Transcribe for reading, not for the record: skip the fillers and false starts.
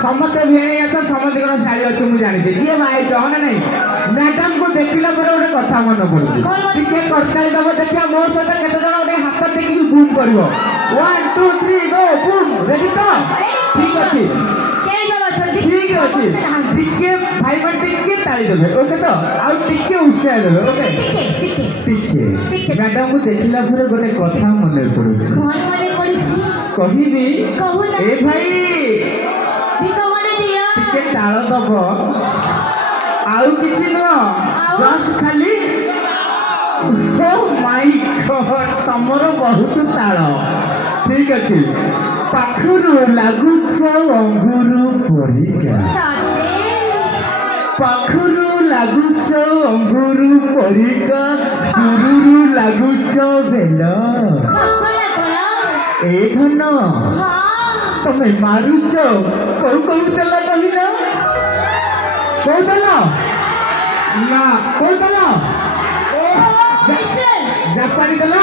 समते भेड़ समस्त शाड़ी अच्छे मुझे जानी जी भाई चहना नहीं मैडम को देखला पर गोटे कथा मन पड़े सरकारी दब देखिए मो सहित केत जन गोटे हाथ टेक बूम कर 1 2 3 गो बूम रेडी तो ठीक अच्छे ठीक अच्छे टिके भाई बहन टिके ताली देवे ओके तो आउ टिके उत्साह देवे ओके टिके मैडम को देखला पर गोटे कथा मन पड़े कहबी ए भाई ताल दब आउ किसी जस्ट खाली माई गॉड तमर बहुत ताल ठीक अच्छे पाखरु लागुच अंगुरु परिका पाखरु लागुच अंगुरु परिका दूरु लागुच बेल ए धन तुम्हें मारुच कौ कौ तेल कहना कौ तेल ना कौ तेल जापानी तेल